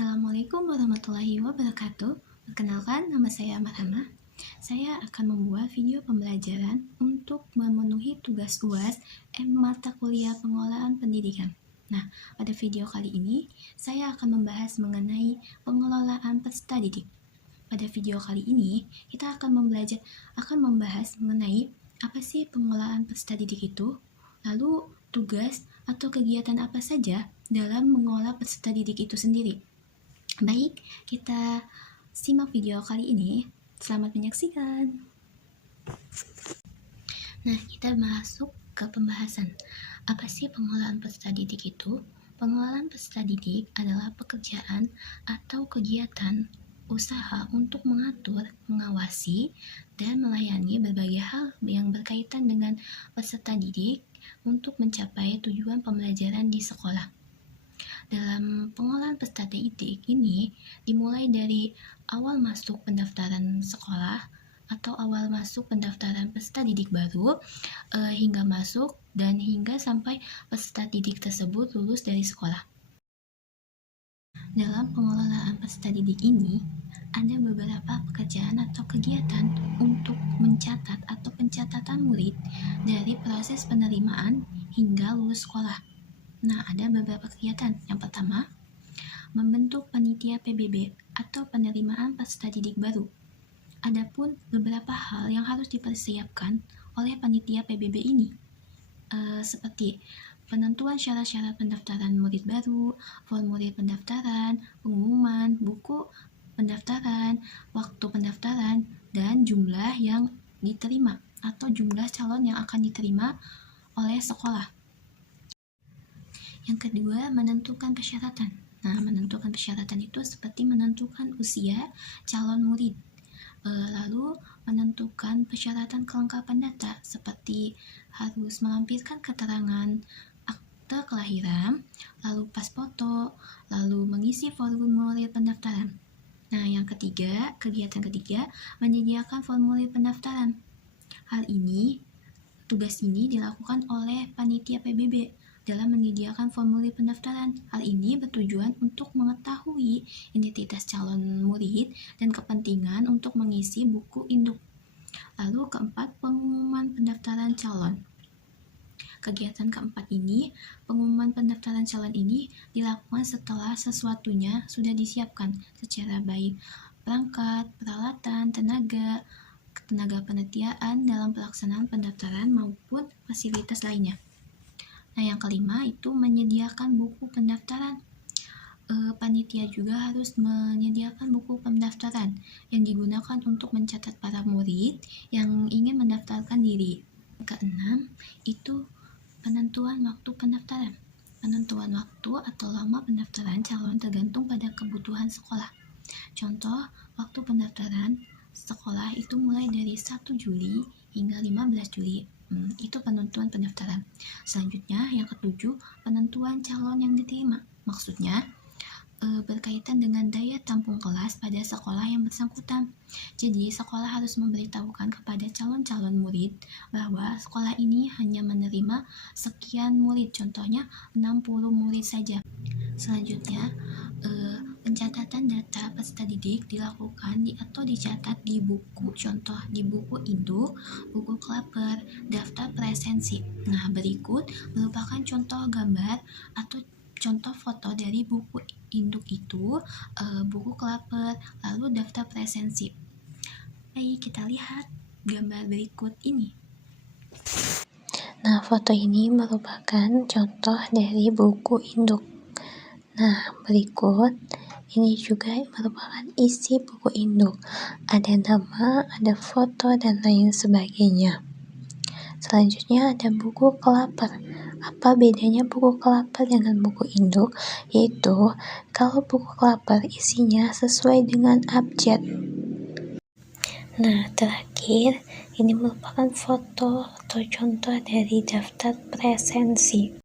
Assalamualaikum warahmatullahi wabarakatuh. Perkenalkan, nama saya Marhana. Saya akan membuat video pembelajaran untuk memenuhi tugas UAS mata kuliah pengolahan pendidikan. Nah, pada video kali ini saya akan membahas mengenai pengelolaan peserta didik. Pada video kali ini kita akan membahas mengenai apa sih pengelolaan peserta didik itu, lalu tugas atau kegiatan apa saja dalam mengolah peserta didik itu sendiri. Baik, kita simak video kali ini. Selamat menyaksikan. Nah, kita masuk ke pembahasan. Apa sih pengelolaan peserta didik itu? Pengelolaan peserta didik adalah pekerjaan atau kegiatan usaha untuk mengatur, mengawasi, dan melayani berbagai hal yang berkaitan dengan peserta didik untuk mencapai tujuan pembelajaran di sekolah. Dalam pengolahan peserta didik ini dimulai dari awal masuk pendaftaran sekolah atau awal masuk pendaftaran peserta didik baru hingga masuk dan hingga sampai peserta didik tersebut lulus dari sekolah. Dalam pengelolaan peserta didik ini ada beberapa pekerjaan atau kegiatan untuk mencatat atau pencatatan murid dari proses penerimaan hingga lulus sekolah. Nah, ada beberapa kegiatan. Yang pertama, membentuk panitia PBB atau penerimaan peserta didik baru. Adapun beberapa hal yang harus dipersiapkan oleh panitia PBB ini, seperti penentuan syarat-syarat pendaftaran murid baru, formulir pendaftaran, pengumuman, buku pendaftaran, waktu pendaftaran, dan jumlah yang diterima atau jumlah calon yang akan diterima oleh sekolah. Yang kedua, menentukan persyaratan. Nah, menentukan persyaratan itu seperti menentukan usia calon murid. Lalu menentukan persyaratan kelengkapan data seperti harus melampirkan keterangan akte kelahiran, lalu pas foto, lalu mengisi formulir pendaftaran. Nah, yang ketiga, kegiatan ketiga, menyediakan formulir pendaftaran. Tugas ini dilakukan oleh panitia PBB dalam menyediakan formulir pendaftaran. Hal ini bertujuan untuk mengetahui identitas calon murid dan kepentingan untuk mengisi buku induk. Lalu keempat, pengumuman pendaftaran calon. Kegiatan keempat ini, pengumuman pendaftaran calon ini dilakukan setelah sesuatunya sudah disiapkan secara baik perangkat, peralatan, tenaga penelitian dalam pelaksanaan pendaftaran maupun fasilitas lainnya. Nah, yang kelima itu menyediakan buku pendaftaran. Panitia juga harus menyediakan buku pendaftaran yang digunakan untuk mencatat para murid yang ingin mendaftarkan diri. Keenam, itu penentuan waktu pendaftaran. Penentuan waktu atau lama pendaftaran calon tergantung pada kebutuhan sekolah. Contoh, waktu pendaftaran sekolah itu mulai dari 1 Juli hingga 15 Juli. Itu penentuan pendaftaran. Selanjutnya, yang ketujuh, penentuan calon yang diterima. Maksudnya, berkaitan dengan daya tampung kelas pada sekolah yang bersangkutan. Jadi, sekolah harus memberitahukan kepada calon-calon murid bahwa sekolah ini hanya menerima sekian murid, contohnya 60 murid saja. Selanjutnya, pencatatan data peserta didik dilakukan atau dicatat di buku, contoh di buku induk, buku klaper, daftar presensi. Nah, berikut merupakan contoh gambar atau contoh foto dari buku induk itu, buku klaper, lalu daftar presensi. Baik, kita lihat gambar berikut ini. Nah, foto ini merupakan contoh dari buku induk. Nah, berikut ini juga merupakan isi buku induk. Ada nama, ada foto, dan lain sebagainya. Selanjutnya ada buku klaper. Apa bedanya buku klaper dengan buku induk? Yaitu, kalau buku klaper isinya sesuai dengan abjad. Nah, terakhir, ini merupakan foto atau contoh dari daftar presensi.